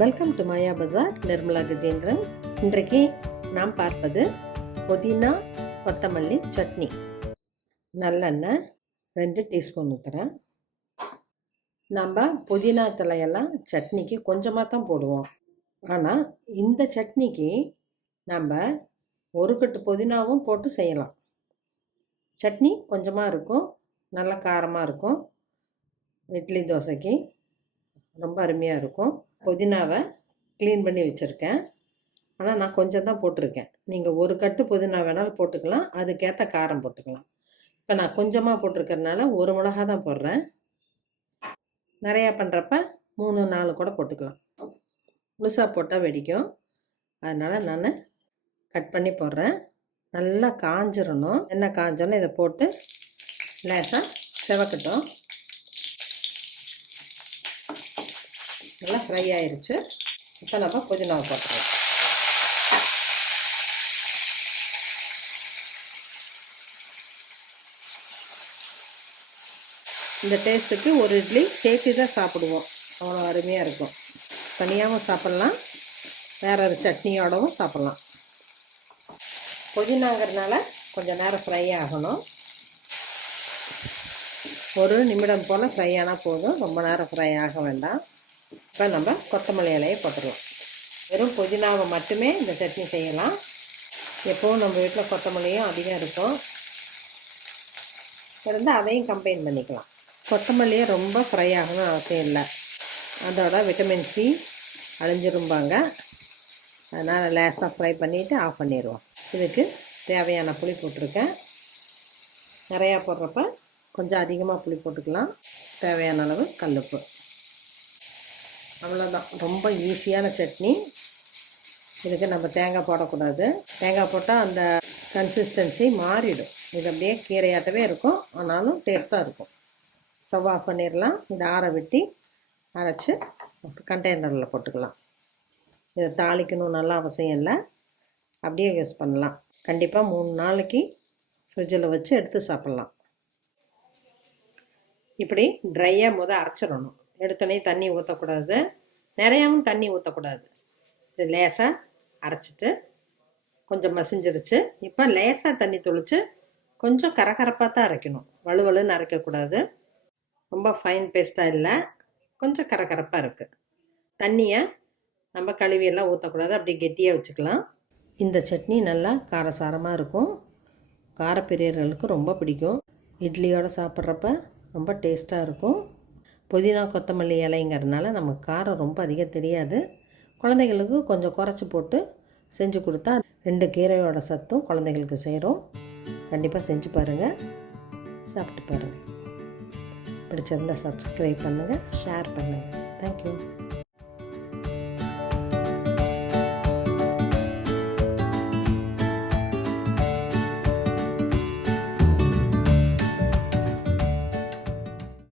Welcome to மாயா பஜார். நிர்மலா கஜேந்திரன். இன்றைக்கு நாம் பார்ப்பது புதினா கொத்தமல்லி சட்னி. நல்லெண்ணெய் 2 டீஸ்பூன் ஊற்றுறேன். நம்ம புதினா தலையெல்லாம் சட்னிக்கு கொஞ்சமாக தான் போடுவோம். ஆனால் இந்த சட்னிக்கு நம்ம ஒரு கட்டு புதினாவும் போட்டு செய்யலாம். சட்னி கொஞ்சமாக இருக்கும், நல்லா காரமாக இருக்கும். இட்லி தோசைக்கு ரொம்ப அருமையாக இருக்கும். புதினாவை க்ளீன் பண்ணி வச்சுருக்கேன். ஆனால் நான் கொஞ்சம் தான் போட்டிருக்கேன். நீங்கள் ஒரு கட்டு புதினா வேணாலும் போட்டுக்கலாம், அதுக்கேற்ற காரம் போட்டுக்கலாம். இப்போ நான் கொஞ்சமாக போட்டிருக்கறனால 1 மிளகா தான் போடுறேன். நிறையா பண்ணுறப்ப 3-4 கூட போட்டுக்கலாம். முழுசாக போட்டால் வெடிக்கும், அதனால் நான் கட் பண்ணி போடுறேன். நல்லா காஞ்சிடணும். எண்ணெய் காஞ்சோன்னு இதை போட்டு லேசாக செவக்கட்டும். நல்லா ஃப்ரை ஆயிடுச்சு. இப்போ நம்ம புதினாவை போட்டுக்கலாம். இந்த டேஸ்ட்டுக்கு ஒரு இட்லி சேர்த்து தான் சாப்பிடுவோம். அவ்வளோ அருமையாக இருக்கும். தனியாகவும் சாப்பிட்லாம், வேற ஒரு சட்னியோடவும் சாப்பிட்லாம். புதினாங்கிறதுனால கொஞ்சம் நேரம் ஃப்ரை ஆகணும். 1 நிமிடம் போல் ஃப்ரை ஆனால் போதும், ரொம்ப நேரம் ஃப்ரை ஆக வேண்டாம். இப்போ நம்ம கொத்தமல்லி இலையை போட்டுடலாம். வெறும் புதினாவை மட்டுமே இந்த சட்னி செய்யலாம். எப்போவும் நம்ம வீட்டில் கொத்தமல்லியும் அதிகம் இருக்கும், இருந்தால் அதையும் கம்பைன் பண்ணிக்கலாம். கொத்தமல்லியை ரொம்ப ஃப்ரை ஆகணும் அவசியம் இல்லை, அதோட விட்டமின் சி அழிஞ்சிரும்பாங்க. அதனால் லேசாக ஃப்ரை பண்ணிவிட்டு ஆஃப் பண்ணிடுவோம். இதுக்கு தேவையான புளி போட்டிருக்கேன். நிறையா போடுறப்ப கொஞ்சம் அதிகமாக புளி போட்டுக்கலாம். தேவையான அளவு கல்லுப்பு. அவ்வளோதான், ரொம்ப ஈஸியான சட்னி. இதுக்கு நம்ம தேங்காய் போடக்கூடாது. தேங்காய் போட்டால் அந்த கன்சிஸ்டன்சி மாறிடும். இது அப்படியே கீரையாட்டவே இருக்கும், ஆனாலும் டேஸ்ட்டாக இருக்கும். ஸ்டவ் ஆஃப் பண்ணிடலாம். இதை ஆற விட்டு அரைச்சி கண்டெய்னரில் போட்டுக்கலாம். இதை தாளிக்கணும் நல்லா அவசியம் இல்லை, அப்படியே யூஸ் பண்ணலாம். கண்டிப்பாக 3 நாளைக்கு ஃப்ரிட்ஜில் வச்சு எடுத்து சாப்பிட்லாம். இப்படி ட்ரையாக அரைச்சிடணும். எடுத்தோடனே தண்ணி ஊற்றக்கூடாது, நிறையாவும் தண்ணி ஊற்றக்கூடாது. இது லேசாக அரைச்சிட்டு கொஞ்சம் மசிஞ்சிருச்சு. இப்போ லேசாக தண்ணி தொளித்து கொஞ்சம் கரகரப்பாக தான் அரைக்கணும், வலுவலுன்னு அரைக்கக்கூடாது. ரொம்ப ஃபைன் பேஸ்ட்டாக இல்லை, கொஞ்சம் கரகரப்பாக இருக்குது. தண்ணியை நம்ம கழுவியெல்லாம் ஊற்றக்கூடாது, அப்படியே கெட்டியாக வச்சுக்கலாம். இந்த சட்னி நல்லா காரசாரமாக இருக்கும். காரப்பிரியர்களுக்கு ரொம்ப பிடிக்கும். இட்லியோடு சாப்பிட்றப்ப ரொம்ப டேஸ்ட்டாக இருக்கும். புதினா கொத்தமல்லி இலைங்கிறதுனால நமக்கு காரம் ரொம்ப அதிகம் தெரியாது. குழந்தைகளுக்கு கொஞ்சம் குறைச்சி போட்டு செஞ்சு கொடுத்தா 2 கீரையோட சத்தும் குழந்தைகளுக்கு சேரும். கண்டிப்பாக செஞ்சு பாருங்கள், சாப்பிட்டு பாருங்கள். பிடிச்சிருந்தால் சப்ஸ்கிரைப் பண்ணுங்கள், ஷேர் பண்ணுங்கள். தேங்க்யூ.